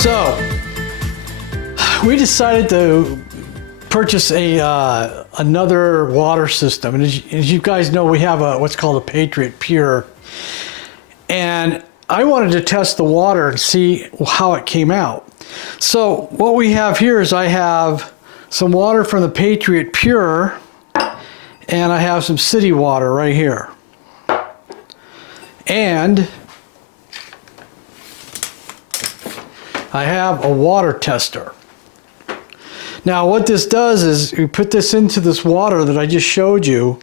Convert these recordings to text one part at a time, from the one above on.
So we decided to purchase another water system, and as you guys know, we have what's called a Patriot Pure, and I wanted to test the water and see how it came out. So what we have here is I have some water from the Patriot Pure, and I have some city water right here, and I have a water tester. Now what this does is you put this into this water that I just showed you,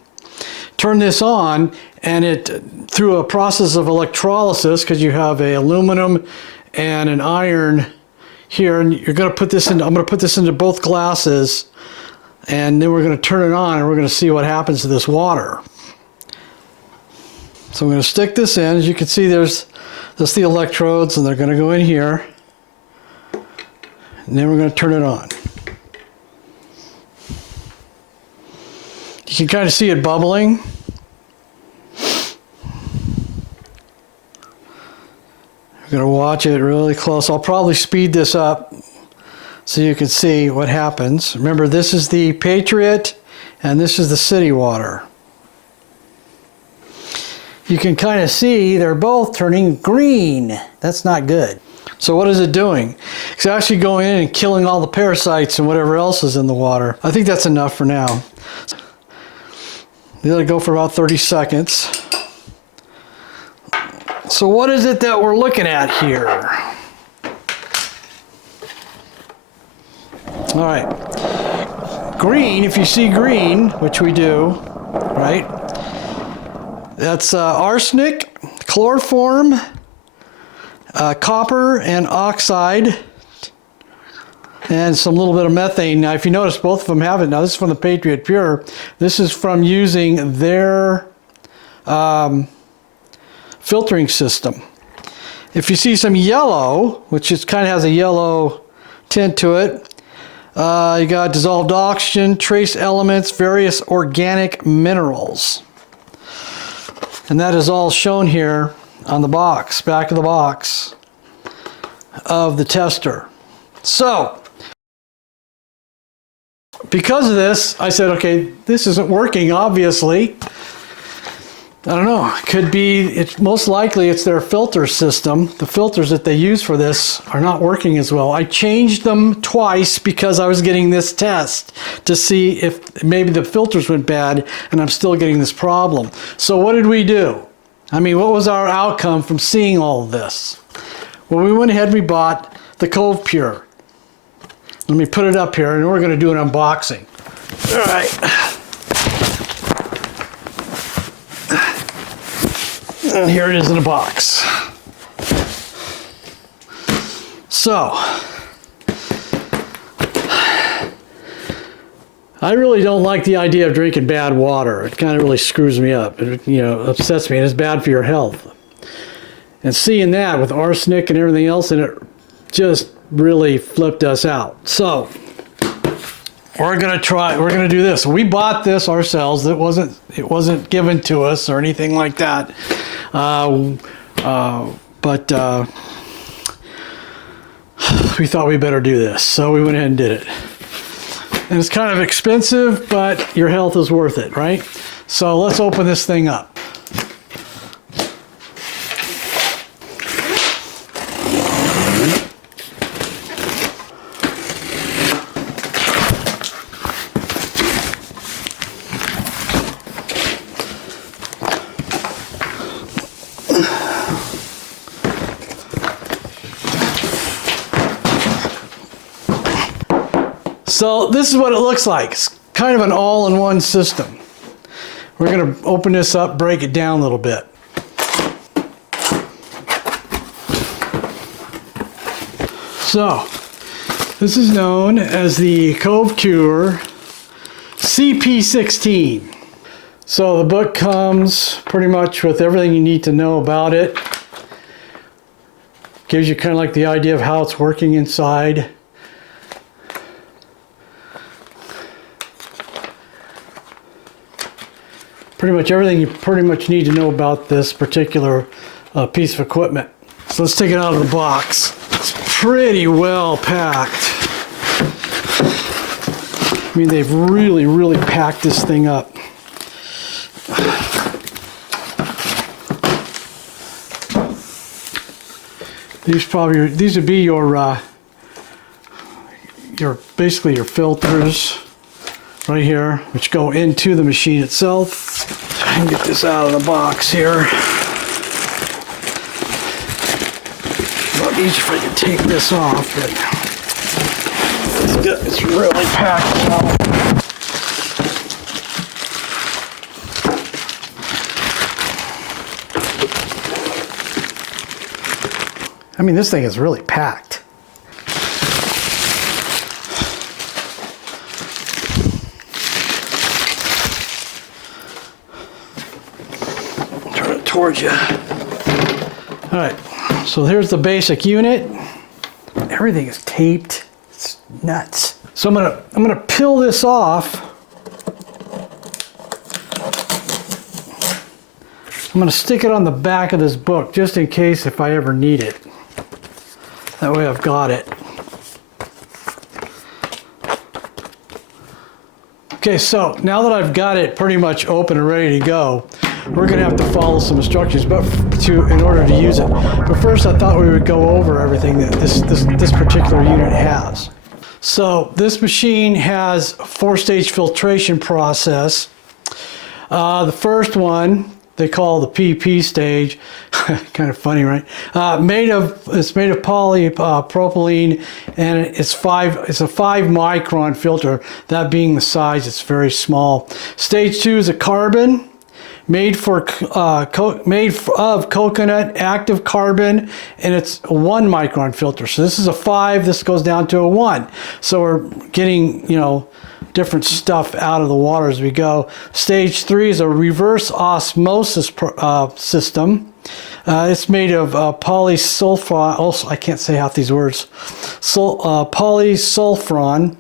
turn this on, and it, through a process of electrolysis, because you have a aluminum and an iron here, and you're going to put this into, I'm going to put this into both glasses, and then we're going to turn it on and we're going to see what happens to this water. So I'm going to stick this in. As you can see, there's the electrodes, and they're going to go in here, and then we're going to turn it on. You can kind of see it bubbling. We're going to watch it really close. I'll probably speed this up so you can see what happens. Remember, this is the Patriot and this is the city water. You can kind of see they're both turning green. That's not good. So what is it doing? It's actually going in and killing all the parasites and whatever else is in the water. I think that's enough for now. You let it go for about 30 seconds. So what is it that we're looking at here? All right. Green, if you see green, which we do, right? That's arsenic, chloroform, copper and oxide, and some little bit of methane. Now, if you notice, both of them have it. Now, this is from the Patriot Pure. This is from using their filtering system. If you see some yellow, which is kind of has a yellow tint to it, you got dissolved oxygen, trace elements, various organic minerals. And that is all shown here on the box, back of the box of the tester. So, because of this, I said, okay, this isn't working, obviously. I don't know, it could be, it's most likely it's their filter system. The filters that they use for this are not working as well. I changed them twice because I was getting this test to see if maybe the filters went bad, and I'm still getting this problem. So what did we do? I mean, what was our outcome from seeing all of this? Well, we went ahead and we bought the Cove Pure. Let me put it up here, and we're going to do an unboxing. All right. And here it is in a box. So, I really don't like the idea of drinking bad water. It kind of really screws me up. It, you know, upsets me, and it's bad for your health. And seeing that with arsenic and everything else in it just really flipped us out. So we're gonna do this. We bought this ourselves. It wasn't given to us or anything like that. But we thought we better do this, so we went ahead and did it. And it's kind of expensive, but your health is worth it, right? So let's open this thing up. So this is what it looks like. It's kind of an all-in-one system. We're going to open this up, break it down a little bit. So this is known as the Cove Cure CP16. So the book comes pretty much with everything you need to know about it. Gives you kind of like the idea of how it's working inside. Pretty much everything you pretty much need to know about this particular piece of equipment. So let's take it out of the box. It's pretty well packed. I mean, they've really packed this thing up. These would be your basically your filters right here, which go into the machine itself. I can get this out of the box here. Not easy if I can take this off, but it's really packed now. I mean, this thing is really packed. Turn it towards you. All right, so here's the basic unit. Everything is taped. It's nuts. So I'm gonna peel this off. I'm gonna stick it on the back of this book just in case if I ever need it. That way I've got it. Okay, so now that I've got it pretty much open and ready to go, we're gonna have to follow some instructions in order to use it. But first I thought we would go over everything that this particular unit has. So this machine has a 4-stage filtration process. The first one they call the PP stage. Kind of funny, right? It's made of polypropylene, and it's a 5-micron filter. That being the size, it's very small. Stage 2 is a carbon, made of coconut active carbon, and it's a 1-micron filter. So this is a 5. This goes down to a 1. So we're getting, different stuff out of the water as we go. Stage 3 is a reverse osmosis system. It's made of polysulfron. Also, I can't say half these words. Polysulfron,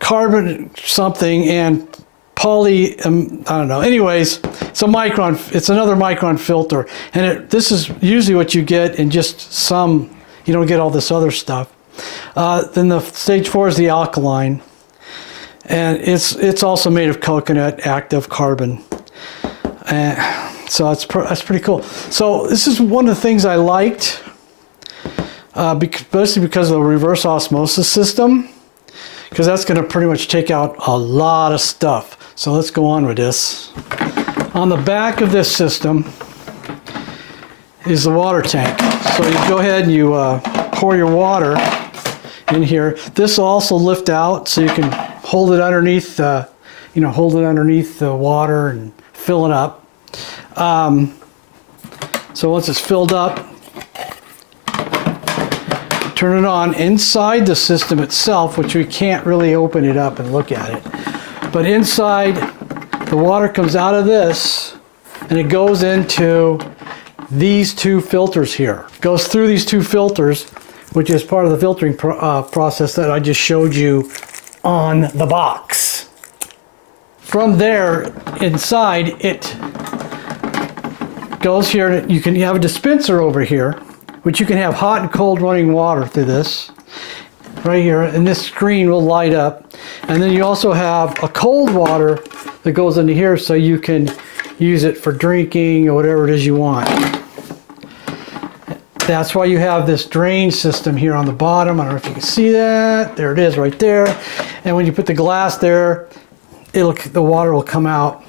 polycarbon something, and I don't know. Anyways, it's another micron filter, and this is usually what you get in just some. You don't get all this other stuff. Then the stage 4 is the alkaline, and it's also made of coconut active carbon. So that's pretty cool. So this is one of the things I liked, mostly because of the reverse osmosis system, because that's going to pretty much take out a lot of stuff. So let's go on with this. On the back of this system is the water tank. So you go ahead and you pour your water in here. This will also lift out, so you can hold it underneath, underneath the water and fill it up. So once it's filled up, turn it on. Inside the system itself, which we can't really open it up and look at it, but inside, the water comes out of this and it goes into these 2 filters here. It goes through these 2 filters, which is part of the filtering process that I just showed you on the box. From there, inside, it goes here. You can have a dispenser over here, which you can have hot and cold running water through this, right here, and this screen will light up. And then you also have a cold water that goes into here, so you can use it for drinking or whatever it is you want. That's why you have this drain system here on the bottom. I don't know if you can see that. There it is right there. And when you put the glass there, the water will come out.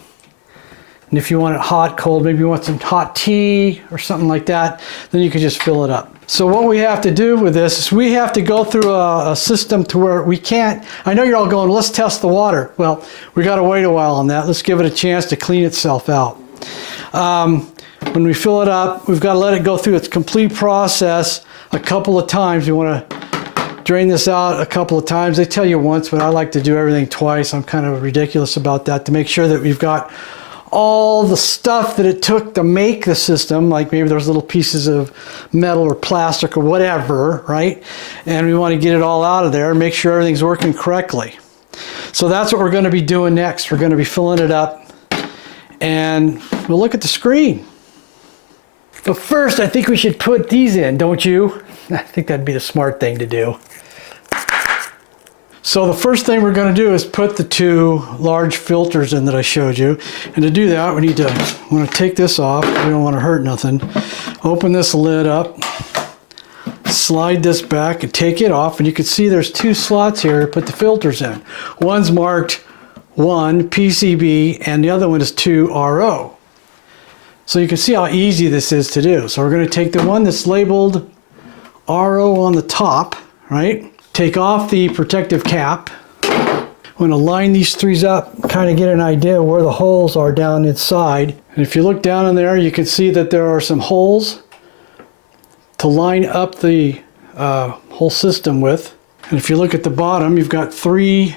And if you want it hot, cold, maybe you want some hot tea or something like that, then you can just fill it up. So what we have to do with this is we have to go through a system to where we can't. I know you're all going, let's test the water. Well, we got to wait a while on that. Let's give it a chance to clean itself out. When we fill it up, we've got to let it go through its complete process a couple of times. You want to drain this out a couple of times. They tell you once, but I like to do everything twice. I'm kind of ridiculous about that, to make sure that we've got all the stuff that it took to make the system, like maybe there's little pieces of metal or plastic or whatever, right? And we want to get it all out of there and make sure everything's working correctly. So that's what we're going to be doing next. We're going to be filling it up, and we'll look at the screen. But first, I think we should put these in, don't you? I think that'd be the smart thing to do. So the first thing we're going to do is put the 2 large filters in that I showed you. And to do that, we want to take this off. We don't want to hurt nothing. Open this lid up. Slide this back and take it off. And you can see there's 2 slots here to put the filters in. One's marked 1 PCB and the other one is 2 RO. So you can see how easy this is to do. So we're going to take the one that's labeled RO on the top, right? Take off the protective cap. I'm going to line these 3s up, kind of get an idea where the holes are down inside. And if you look down in there, you can see that there are some holes to line up the whole system with. And if you look at the bottom, you've got 3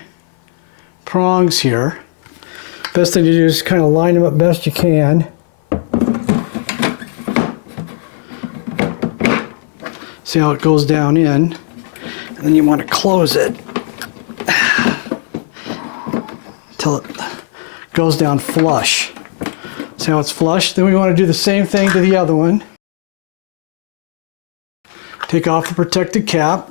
prongs here. Best thing to do is kind of line them up best you can. See how it goes down in. And then you want to close it until it goes down flush. See how it's flush? Then we want to do the same thing to the other one. Take off the protective cap.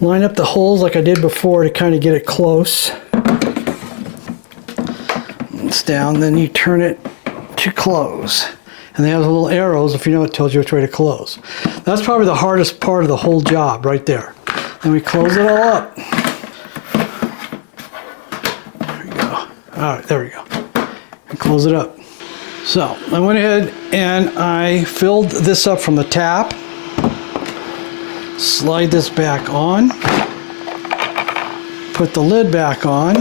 Line up the holes like I did before to kind of get it close. It's down, then you turn it to close. And they have little arrows, if you know, it tells you which way to close. That's probably the hardest part of the whole job right there. Then we close it all up. There we go. All right, there we go. And close it up. So I went ahead and I filled this up from the tap. Slide this back on. Put the lid back on.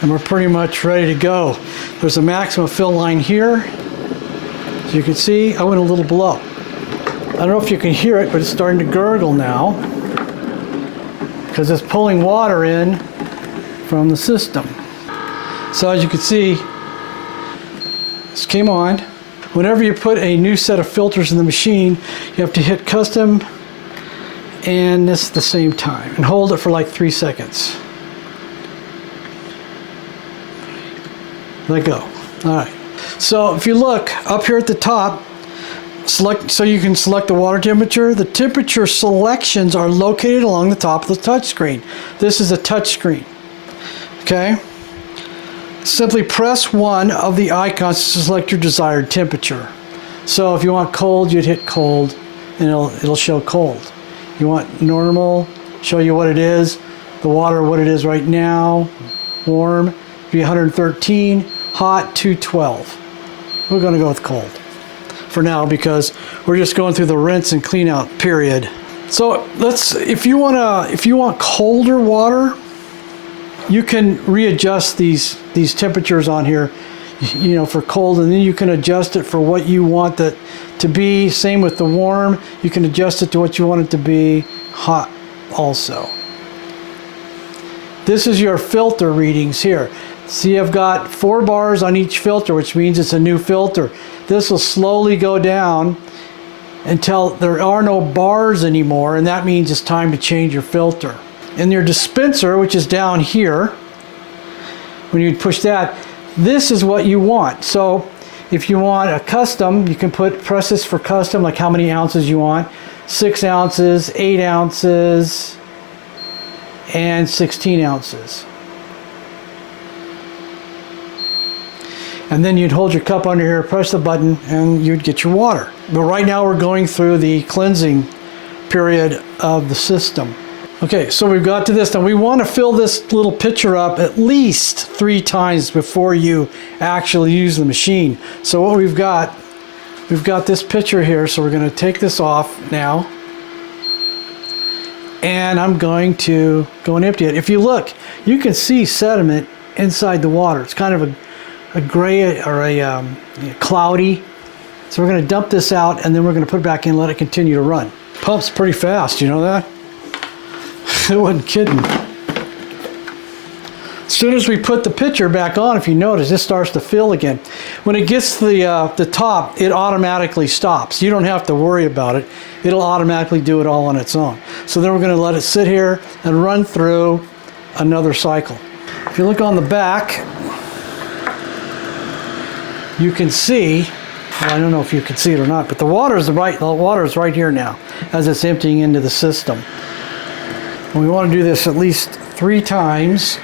And we're pretty much ready to go. There's a maximum fill line here. As you can see, I went a little below. I don't know if you can hear it, but it's starting to gurgle now because it's pulling water in from the system. So as you can see, this came on. Whenever you put a new set of filters in the machine, you have to hit custom and this at the same time and hold it for like 3 seconds. Let go. All right. So if you look up here at the top, select so you can select the water temperature. The temperature selections are located along the top of the touch screen. This is a touch screen. Okay. Simply press one of the icons to select your desired temperature. So if you want cold, you'd hit cold, and it'll show cold. You want normal, show you what it is. The water, what it is right now. Warm, be 113. Hot, 212. We're going to go with cold for now because we're just going through the rinse and clean out period. So if you want colder water, you can readjust these temperatures on here, you know, for cold, and then you can adjust it for what you want that to be. Same with the warm, you can adjust it to what you want it to be. Hot also. This is your filter readings here. See, I've got 4 bars on each filter, which means it's a new filter. This will slowly go down until there are no bars anymore, and that means it's time to change your filter. And your dispenser, which is down here, when you push that, this is what you want. So if you want a custom, you can press this for custom, like how many ounces you want. 6 ounces, 8 ounces, and 16 ounces. And then you'd hold your cup under here, press the button, and you'd get your water. But right now we're going through the cleansing period of the system. Okay, so we've got to this. Now we want to fill this little pitcher up at least 3 times before you actually use the machine. So what we've got this pitcher here, so we're going to take this off now. And I'm going to go and empty it. If you look, you can see sediment inside the water. It's kind of a gray or a cloudy. So we're going to dump this out and then we're going to put it back in and let it continue to run. Pumps pretty fast, you know that? I wasn't kidding. As soon as we put the pitcher back on, if you notice, it starts to fill again. When it gets to the top, it automatically stops. You don't have to worry about it. It'll automatically do it all on its own. So then we're going to let it sit here and run through another cycle. If you look on the back, you can see, well, I don't know if you can see it or not, but the water is right here now as it's emptying into the system. And we want to do this at least 3 times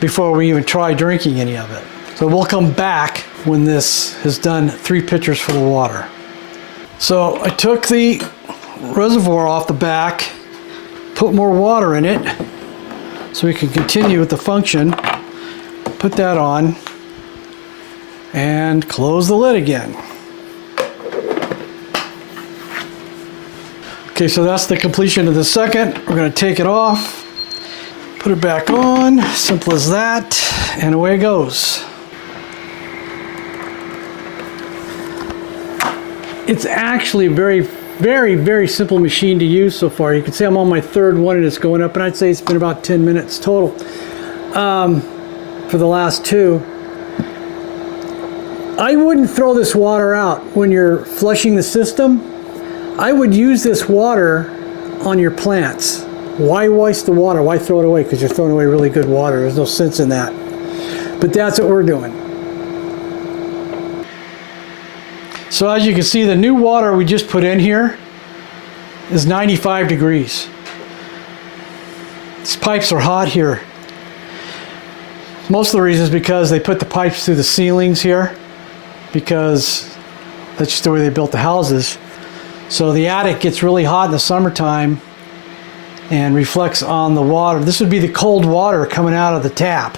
before we even try drinking any of it. So we'll come back when this has done 3 pitchers full of water. So I took the reservoir off the back, put more water in it so we can continue with the function. Put that on and close the lid again. Okay, so that's the completion of the second. We're going to take it off, put it back on, simple as that, and away it goes. It's actually a very simple machine to use so far. You can see I'm on my 3rd one and it's going up, and I'd say it's been about 10 minutes total for the last 2. I wouldn't throw this water out when you're flushing the system. I would use this water on your plants. Why waste the water? Why throw it away? Because you're throwing away really good water. There's no sense in that. But that's what we're doing. So as you can see, the new water we just put in here is 95 degrees. These pipes are hot here. Most of the reason is because they put the pipes through the ceilings here, because that's just the way they built the houses. So the attic gets really hot in the summertime and reflects on the water. This would be the cold water coming out of the tap.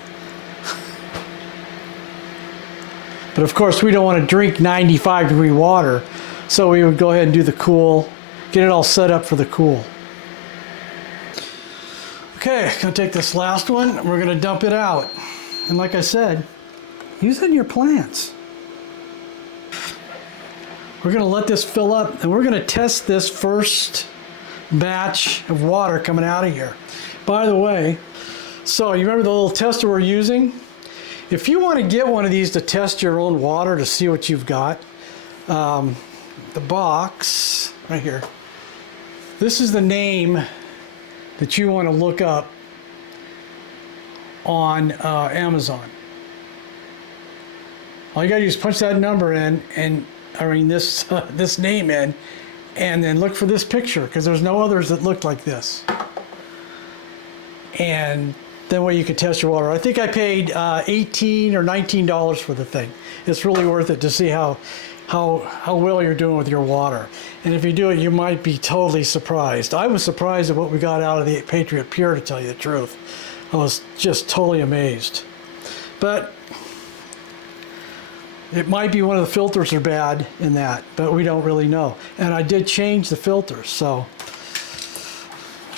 But of course we don't want to drink 95 degree water, so we would go ahead and do the cool, get it all set up for the cool. Okay, gonna take this last one and we're gonna dump it out. And like I said, use it in your plants. We're going to let this fill up, and we're going to test this first batch of water coming out of here. By the way, so you remember the little tester we're using? If you want to get one of these to test your own water to see what you've got, the box right here, this is the name that you want to look up on Amazon. All you got to do is punch that number in, and this name in, and then look for this picture, because there's no others that look like this. And then way you can test your water. I think I paid $18 or $19 for the thing. It's really worth it to see how well you're doing with your water. And if you do it, you might be totally surprised. I was surprised at what we got out of the Patriot Pure, to tell you the truth. I was just totally amazed. But it might be one of the filters are bad in that, but we don't really know. And I did change the filters, so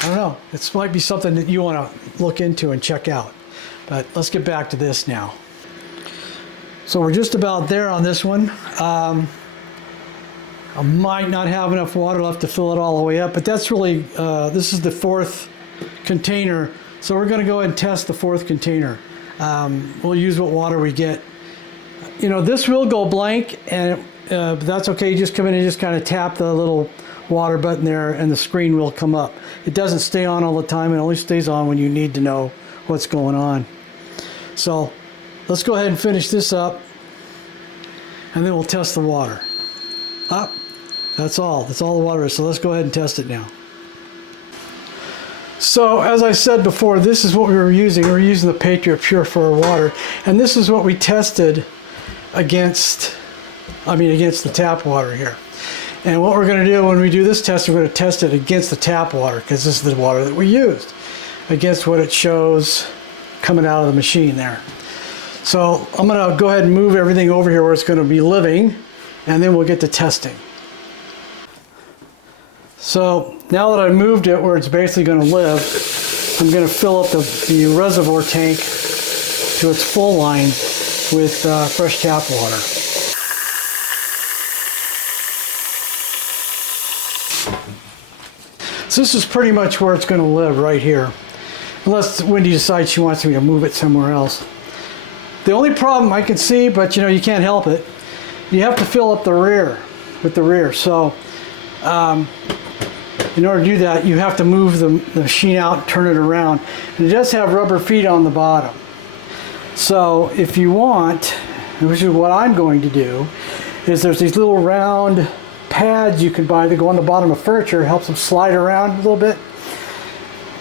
I don't know. It might be something that you want to look into and check out. But let's get back to this now. So we're just about there on this one. I might not have enough water left to fill it all the way up, but that's really, this is the 4th container. So we're going to go ahead and test the 4th container. We'll use what water we get. You know, this will go blank, and but that's okay. You just come in and just kind of tap the little water button there, and the screen will come up. It doesn't stay on all the time. It only stays on when you need to know what's going on. So let's go ahead and finish this up, and then we'll test the water. Up. That's all. That's all the water is. So let's go ahead and test it now. So as I said before, this is what we were using. We were using the Patriot Pure for our water, and this is what we tested against the tap water here. And what we're going to do when we do this test, we're going to test it against the tap water, because this is the water that we used, against what it shows coming out of the machine there. So I'm going to go ahead and move everything over here where it's going to be living, and then we'll get to testing. So now that I've moved it where it's basically going to live, I'm going to fill up the reservoir tank to its full line with fresh tap water. So this is pretty much where it's going to live, right here. Unless Wendy decides she wants me to move it somewhere else. The only problem I can see, but you know, you can't help it, you have to fill up the rear with the rear. So in order to do that, you have to move the machine out, turn it around. And it does have rubber feet on the bottom. So if you want, which is what I'm going to do, is there's these little round pads you can buy that go on the bottom of furniture. It helps them slide around a little bit.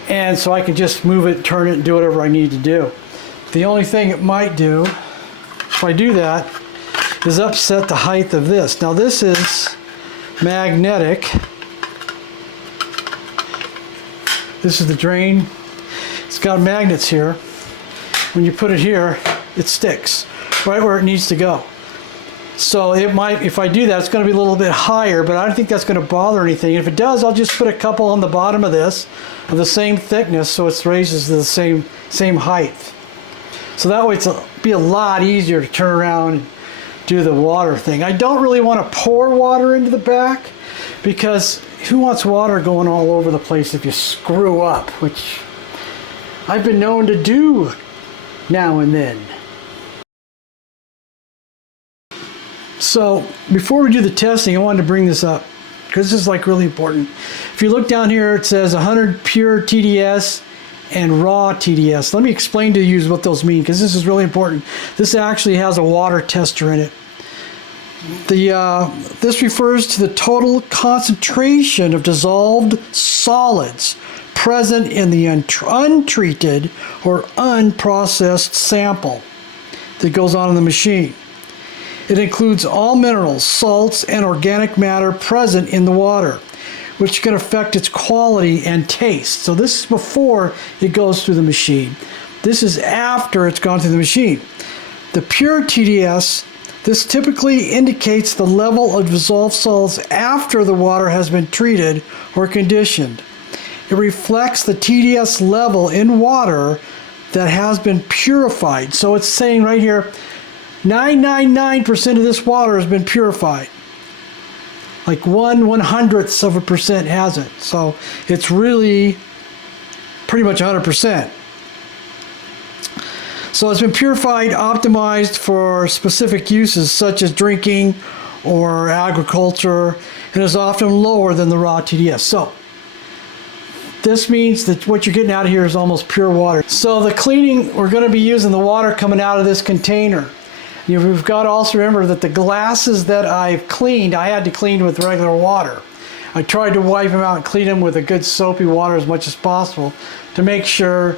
And so I can just move it, turn it, and do whatever I need to do. The only thing it might do, if I do that, is upset the height of this. Now this is magnetic. This is the drain. It's got magnets here. When you put it here, it sticks right where it needs to go. So it might, if I do that, it's going to be a little bit higher, but I don't think that's going to bother anything. If it does, I'll just put a couple on the bottom of this of the same thickness, so it raises to the same height. So that way it'll be a lot easier to turn around and do the water thing. I don't really want to pour water into the back, because who wants water going all over the place if you screw up, which I've been known to do now and then. So before we do the testing, I wanted to bring this up because this is like really important. If you look down here, it says 100 pure TDS and raw TDS. Let me explain to you what those mean, because this is really important. This actually has a water tester in it. This refers to the total concentration of dissolved solids present in the untreated or unprocessed sample that goes on in the machine. It includes all minerals, salts, and organic matter present in the water, which can affect its quality and taste. So this is before it goes through the machine. This is after it's gone through the machine. The pure TDS, this typically indicates the level of dissolved solids after the water has been treated or conditioned. It reflects the TDS level in water that has been purified. So it's saying right here, 999% of this water has been purified. Like 1/100% hasn't. So it's really pretty much 100%. So it's been purified, optimized for specific uses such as drinking or agriculture, and is often lower than the raw TDS. So this means that what you're getting out of here is almost pure water. So the cleaning, we're going to be using the water coming out of this container. You've got to also remember that the glasses that I've cleaned, I had to clean with regular water. I tried to wipe them out and clean them with a good soapy water as much as possible to make sure,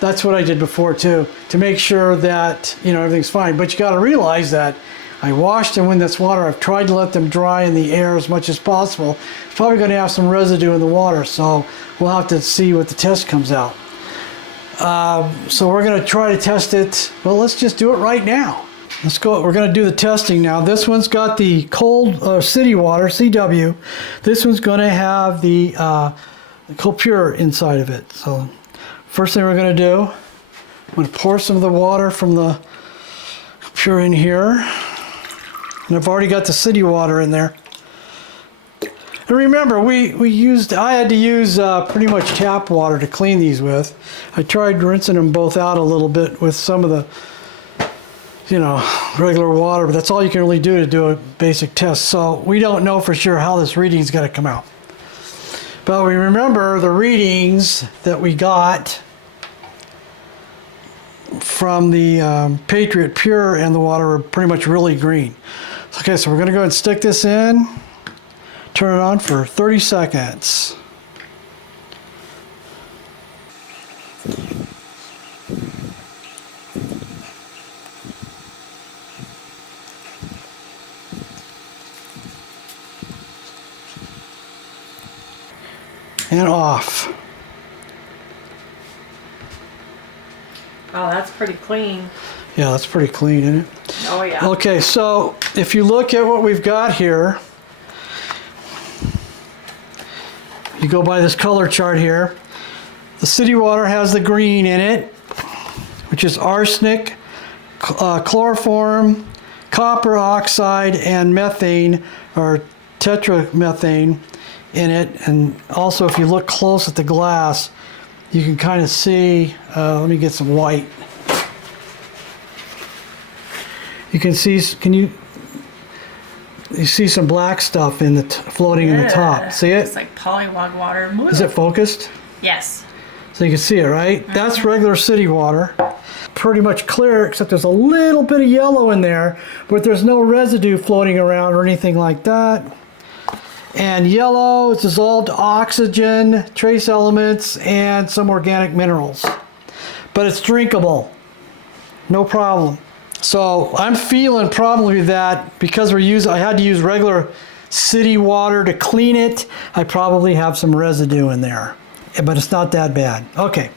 that's what I did before too, to make sure that, you know, everything's fine. But you got to realize that I washed them in this water. I've tried to let them dry in the air as much as possible. It's probably going to have some residue in the water, so we'll have to see what the test comes out. So we're going to try to test it. Well, let's just do it right now. Let's go. We're going to do the testing now. This one's got the cold city water, CW. This one's going to have the cold pure inside of it. So first thing we're going to do, I'm going to pour some of the water from the pure in here. And I've already got the city water in there. And remember, I had to use pretty much tap water to clean these with. I tried rinsing them both out a little bit with some of the, you know, regular water, but that's all you can really do to do a basic test. So we don't know for sure how this reading is going to come out. But we remember the readings that we got from the Patriot Pure and the water were pretty much really green. Okay, so we're going to go ahead and stick this in, turn it on for 30 seconds. And off. Oh, that's pretty clean. Yeah, that's pretty clean, isn't it? Oh, yeah. Okay, so if you look at what we've got here, you go by this color chart here, the city water has the green in it, which is arsenic, chloroform, copper oxide, and methane, or tetramethane in it. And also, if you look close at the glass, you can kind of see, let me get some white. You can see, you see some black stuff in the floating in the top. See it? It's like polywog water. Is it focused? Yes. So you can see it, right? That's regular city water. pretty much clear, except there's a little bit of yellow in there, but there's no residue floating around or anything like that. And yellow is dissolved oxygen, trace elements, and some organic minerals. But it's drinkable, no problem. So I'm feeling probably that because I had to use regular city water to clean it, I probably have some residue in there, but it's not that bad. Okay.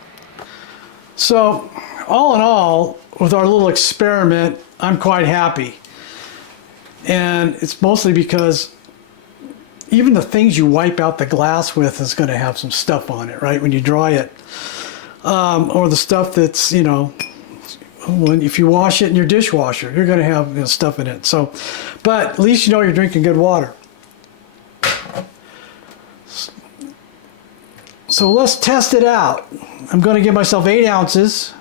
So all in all, with our little experiment, I'm quite happy. And it's mostly because even the things you wipe out the glass with is going to have some stuff on it, right? When you dry it. Or the stuff that's, you know, if you wash it in your dishwasher, you're going to have, you know, stuff in it. So, but at least you know you're drinking good water. So let's test it out. I'm going to give myself 8 ounces.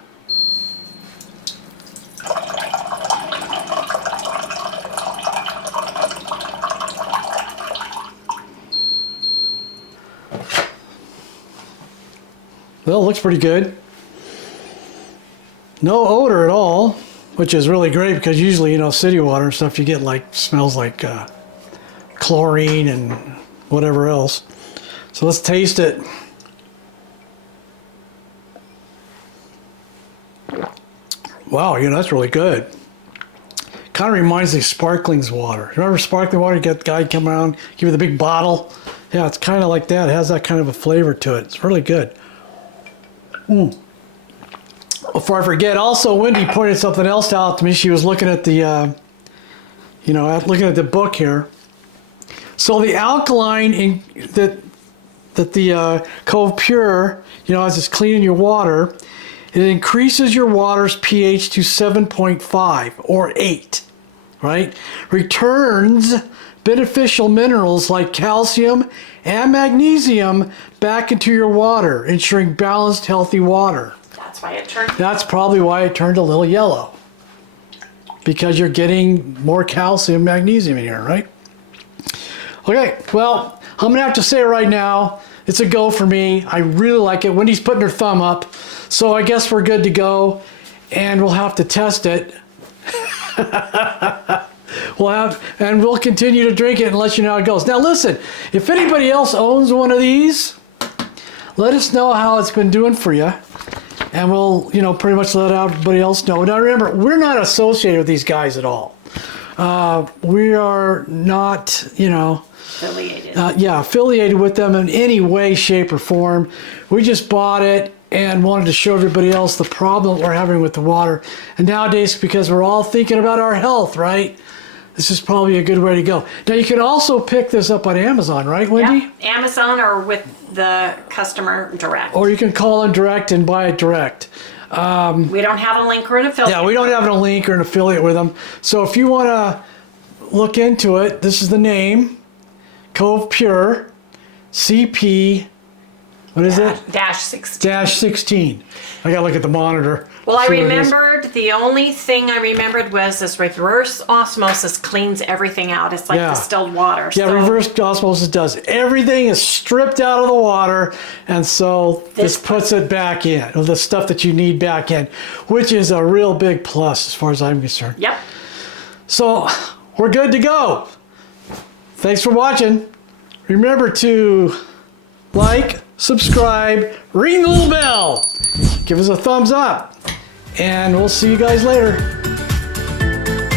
Well, it looks pretty good. No odor at all, which is really great because usually, you know, city water and stuff, you get like, smells like chlorine and whatever else. So let's taste it. Wow, you know, that's really good. Kind of reminds me of Sparkling's water. Remember Sparkling water? You get the guy come around, give you the big bottle. Yeah, it's kind of like that. It has that kind of a flavor to it. It's really good. Before I forget, also Wendy pointed something else out to me. She was looking at the, looking at the book here. So the alkaline that the Cove Pure, you know, as it's cleaning your water, it increases your water's pH to 7.5 or 8, right? Returns beneficial minerals like calcium and magnesium back into your water, ensuring balanced, healthy water. That's why it turned. That's probably why it turned a little yellow. Because you're getting more calcium, magnesium in here, right? Okay, well, I'm gonna have to say right now, it's a go for me. I really like it. Wendy's putting her thumb up, so I guess we're good to go, and we'll have to test it. We'll continue to drink it and let you know how it goes. Now listen, if anybody else owns one of these, let us know how it's been doing for you. And we'll, you know, pretty much let everybody else know. Now remember, we're not associated with these guys at all. We are not, you know, Affiliated. Affiliated with them in any way, shape, or form. We just bought it and wanted to show everybody else the problem we're having with the water. And nowadays, because we're all thinking about our health, right? This is probably a good way to go. Now you can also pick this up on Amazon, right, Wendy? Yeah, Amazon or with the customer direct. Or you can call them direct and buy it direct. We don't have a link or an affiliate. Yeah, we don't have a link or an affiliate with them. So if you want to look into it, this is the name, Cove Pure, CP, what is it? Dash 16. Dash 16. I got to look at the monitor. Well, I remembered, the only thing I remembered was this reverse osmosis cleans everything out. It's like distilled water. Yeah, reverse osmosis does. Everything is stripped out of the water, and so this puts it back in, or the stuff that you need back in, which is a real big plus as far as I'm concerned. Yep. So we're good to go. Thanks for watching. Remember to like, subscribe, ring the little bell, give us a thumbs up, and we'll see you guys later.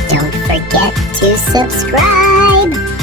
Don't forget to subscribe.